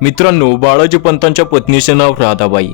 मित्रांनो बाळाजी पंतांच्या पत्नीचे नाव राधाबाई.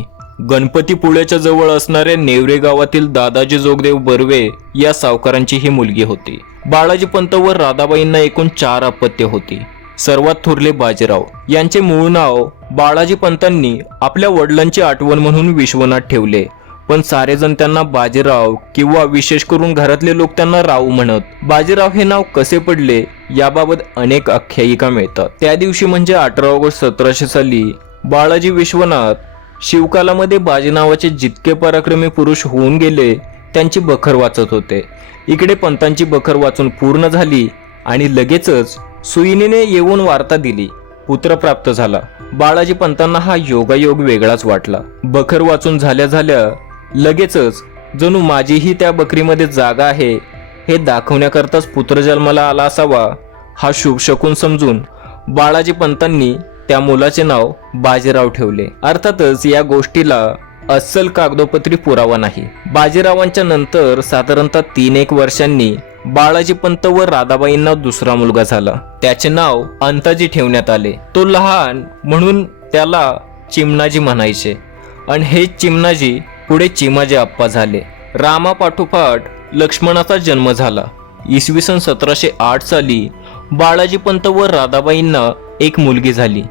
गणपतीपुळ्याच्या जवळ असणाऱ्या नेवरे गावातील दादाजी जोगदेव बर्वे या सावकारांची ही मुलगी होती. बाळाजी पंत व राधाबाईंना एकूण चार अपत्य होती. सर्वात थोरले बाजीराव. यांचे मूळ नाव बाळाजी पंतांनी आपल्या वडिलांची आठवण म्हणून विश्वनाथ ठेवले. पण सारेजण त्यांना बाजीराव किंवा विशेष करून घरातले लोक त्यांना राव म्हणत. बाजीराव हे नाव कसे पडले याबाबत अनेक आख्यायिका मिळतात. त्या दिवशी म्हणजे अठरा ऑगस्ट सतराशे साली बाळाजी विश्वनाथ शिवकालामध्ये बाजी नावाचे जितके पराक्रमी पुरुष होऊन गेले त्यांची बखर वाचत होते. इकडे पंतांची बखर वाचून पूर्ण झाली आणि लगेचच सुईनीने येऊन वार्ता दिली. पुत्र प्राप्त झाला. बाळाजी पंतांना हा योगायोग वेगळाच वाटला. बखर वाचून झाल्या झाल्या लगेचच जणू माझीही त्या बकरीमध्ये जागा आहे हे दाखवण्याकरताच पुत्र जन्माला आला असावा हा शुभ शकून समजून बाळाजी पंतांनी त्या मुलाचे नाव बाजीराव ठेवले. अर्थातच या गोष्टीला अस्सल कागदोपत्री पुरावा नाही. बाजीरावांच्या नंतर साधारणतः तीन एक वर्षांनी बाळाजी पंत व राधाबाईंना दुसरा मुलगा झाला. त्याचे नाव अंताजी ठेवण्यात आले. तो लहान म्हणून त्याला चिमणाजी म्हणायचे. आणि हे चिमणाजी पुढे चिमाजी आप्पा झाले. रामापाठोपाठ लक्ष्मणाचा जन्म झाला. इसवी सन सतराशे आठ साली बाळाजी पंत व राधाबाईंना एक मुलगी झाली.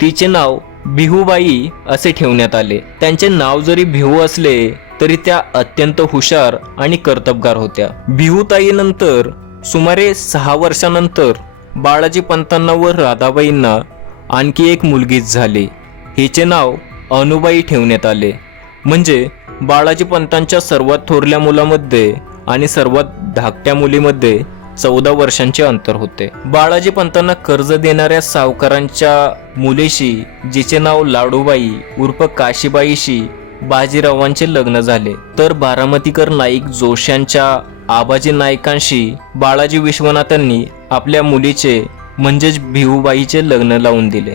तिचे नाव बिहूबाई असे ठेवण्यात आले. त्यांचे नाव जरी बिहू असले तरी त्या अत्यंत हुशार आणि कर्तबगार होत्या. बिहूताईनंतर सुमारे सहा वर्षानंतर बाळाजी पंतांना व राधाबाईंना आणखी एक मुलगीच झाली. हिचे नाव अनुबाई ठेवण्यात आले. म्हणजे बाळाजी पंतांच्या सर्वात थोरल्या मुलामध्ये आणि सर्वात धाकट्या मुलीमध्ये चौदा वर्षांचे अंतर होते. बाळाजी पंतांना कर्ज देणाऱ्या सावकारांच्या मुलीशी जिचे नाव लाडूबाई उर्फ काशीबाईशी बाजीरावांचे लग्न झाले. तर बारामतीकर नाईक जोशांच्या आबाजी नाईकांशी बाळाजी विश्वनाथांनी आपल्या मुलीचे म्हणजेच भिऊबाईचे लग्न लावून दिले.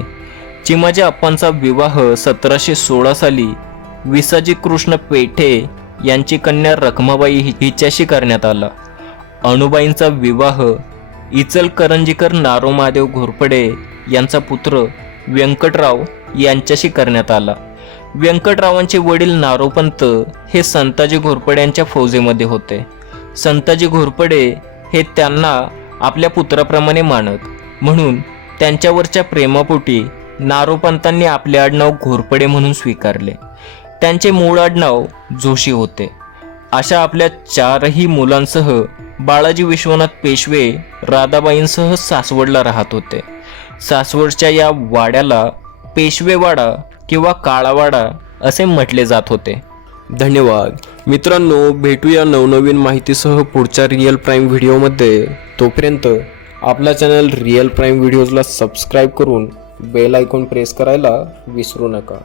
चिमाजी अप्पांचा विवाह सतराशे सोळा साली विसाजी कृष्ण पेठे यांची कन्या रखमाबाई हिच्याशी करण्यात आला. अणुबाईंचा विवाह इचलकरंजीकर नारो महादेव घोरपडे यांचा पुत्र व्यंकटराव यांच्याशी करण्यात आला. व्यंकटरावांचे वडील नारोपंत हे संताजी घोरपडे यांच्या फौजेमध्ये होते. संताजी घोरपडे हे त्यांना आपल्या पुत्राप्रमाणे मानत म्हणून त्यांच्यावरच्या प्रेमापोटी नारोपंतांनी आपले आडनाव घोरपडे म्हणून स्वीकारले. त्यांचे मूळ आडनाव जोशी होते. अशा आपल्या चारही मुलांसह बाळाजी विश्वनाथ पेशवे राधाबाईंसह सासवडला राहत होते. सासवडच्या या वाड्याला पेशवेवाडा किंवा काळावाडा असे म्हटले जात होते. धन्यवाद. मित्रांनो भेटूया नवनवीन माहितीसह पुढच्या रिअल प्राईम व्हिडिओमध्ये. तोपर्यंत आपला चॅनल रिअल प्राईम व्हिडिओजला सबस्क्राईब करून बेल आयकॉन प्रेस करायला विसरू नका.